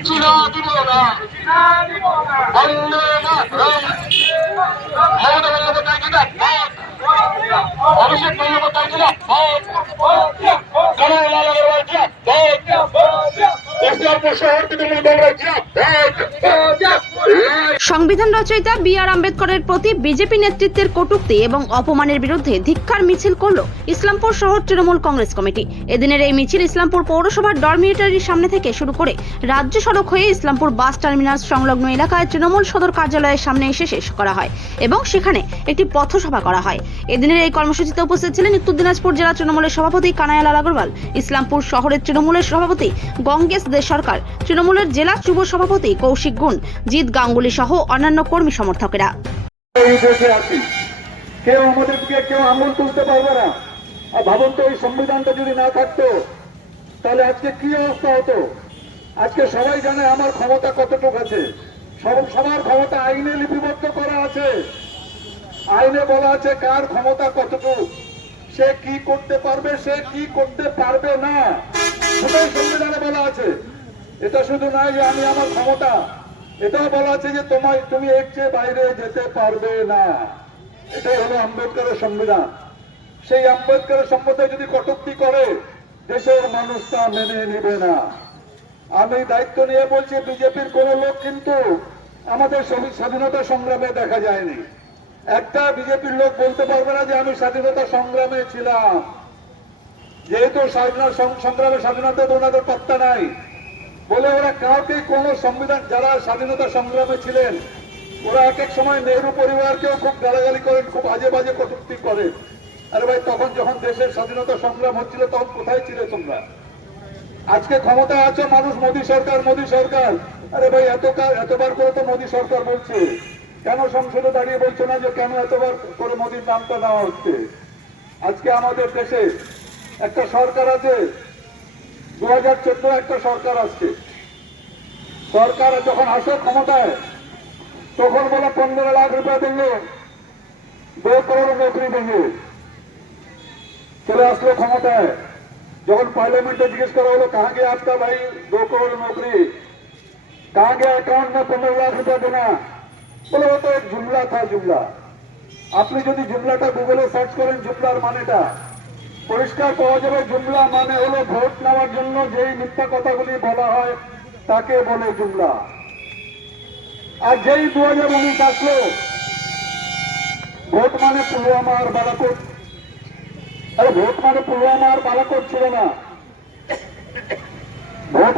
দিব না বন্দে মাতরম মমতা বন্দ্যোপাধ্যায় জিন্দাবাদ অভিষেক বন্দ্যোপাধ্যায় জিন্দাবাদ কানাইলাল আগরওয়াল জিন্দাবাদ ইসলামপুর শহর তৃণমূল কংগ্রেস জিন্দাবাদ সংবিধান রচয়িতা বি আর আম্বেদকরের প্রতি বিজেপি নেতৃত্বের কটুক্তি এবং অপমানের বিরুদ্ধে ধিক্ষার মিছিল করল ইসলামপুর শহর তৃণমূল কংগ্রেস কমিটি। এদিনের এই মিছিল ইসলামপুর পৌরসভার ডরমিটরির সামনে থেকে শুরু করে রাজ্য সড়ক হয়ে ইসলামপুর বাস টার্মিনাস সংলগ্ন এলাকায় তৃণমূল সদর কার্যালয়ের সামনে এসে শেষ করা হয় এবং সেখানে একটি পথসভা করা হয়। এদিনের এই কর্মসূচিতে উপস্থিত ছিলেন উত্তর দিনাজপুর জেলা তৃণমূলের সভাপতি কানায়ালাল আগরওয়াল ইসলামপুর শহরের তৃণমূলের সভাপতি গঙ্গেশ দে সরকার, তৃণমূলের জেলা যুব সভাপতি কৌশিক গুণ, জিৎ গাঙ্গুলি সহ অন্যান্য কর্মী সমর্থকেরা। কেউ আমাদেরকে কেউ আঙুল তুলতে পারবে না। আর ভাবুন তো, এই সংবিধানটা যদি না থাকতো, তাহলে আজকে কি অবস্থা হতো? আজকে সবাই জানে আমার ক্ষমতা কতটুকু আছে। সব, সবার ক্ষমতা আইনে লিপিবদ্ধ করা আছে। আইনে বলা আছে কার ক্ষমতা কতটুকু, সে কি করতে পারবে, সে কি করতে পারবে না। সেটাই সংবিধানে বলা আছে। এটা শুধু নয় যে আমি আমার ক্ষমতা এটাও বলা আছে যে তোমায়, তুমি এর চেয়ে বাইরে যেতে পারবে না। এটাই হলো আম্বেদকরের সংবিধান। সেই আম্বেদকরের সম্বন্ধে যদি কটূক্তি করে, দেশের মানুষ তা মেনে নেবে না। আমি দায়িত্ব নিয়ে বলছি, বিজেপির কোন লোক কিন্তু আমাদের স্বাধীনতা সংগ্রামে দেখা যায়নি। একটা বিজেপির লোক বলতে পারবে না যে আমি স্বাধীনতা সংগ্রামে ছিলাম। যেহেতু স্বাধীনতা সংগ্রামে স্বাধীনতা ওনাদের পাত্তা নাই বলে ওরা কাউকে কোন সংবিধান, যারা স্বাধীনতা সংগ্রামে ছিলেন, ওরা এক এক সময় নেহরু পরিবারকেও খুব গালাগালি করেন, খুব আজে বাজে কটুক্তি করেন আরে ভাই, তখন যখন দেশের স্বাধীনতা সংগ্রাম হচ্ছিল, তখন কোথায় ছিলে তোমরা? আজকে ক্ষমতা আছে মানুষ, মোদী সরকার মোদী সরকার। আরে ভাই এত এতবার করে তো মোদী সরকার বলছে। কেন সংসদে দাঁড়িয়ে বলছো না যে কেন এতবার করে মোদীর নামটা নেওয়া হচ্ছে? আজকে আমাদের দেশে একটা সরকার আছে, দু হাজার চোদ্দ একটা সরকার আসছে। সরকার যখন আসে ক্ষমতায়, তখন বলে পনেরো লাখ রুপিয়া দেবে দু করোড় নৌকরি দেবে চলে আসলো ক্ষমতায়। যখন পার্লামেন্টে জিজ্ঞেস করা হলো, কাহা গিয়ে আসতা ভাই দু করোড় নৌকরি কাহা গিয়ে অ্যাকাউন্ট না পনেরো লাখ রুপিয়া দেনা? বলে, ও তো জুমলা থা জুমলা। আপনি যদি জুমলাটা গুগলে সার্চ করেন, জুমলার মানেটা, পরিষ্কার পাওয়া যাবে। জুমলা মানে হলো ভোট নেওয়ার জন্য যেই মিথ্যা কথাগুলি বলা হয় তাকে বলে জুমলা। আর যেই দু হাজার উনিশ আসলো ভোট মানে পুলওয়ামা আর বালাকোট। আরে, ভোট মানে পুলওয়ামা আর বালাকোট ছিল না। ভোট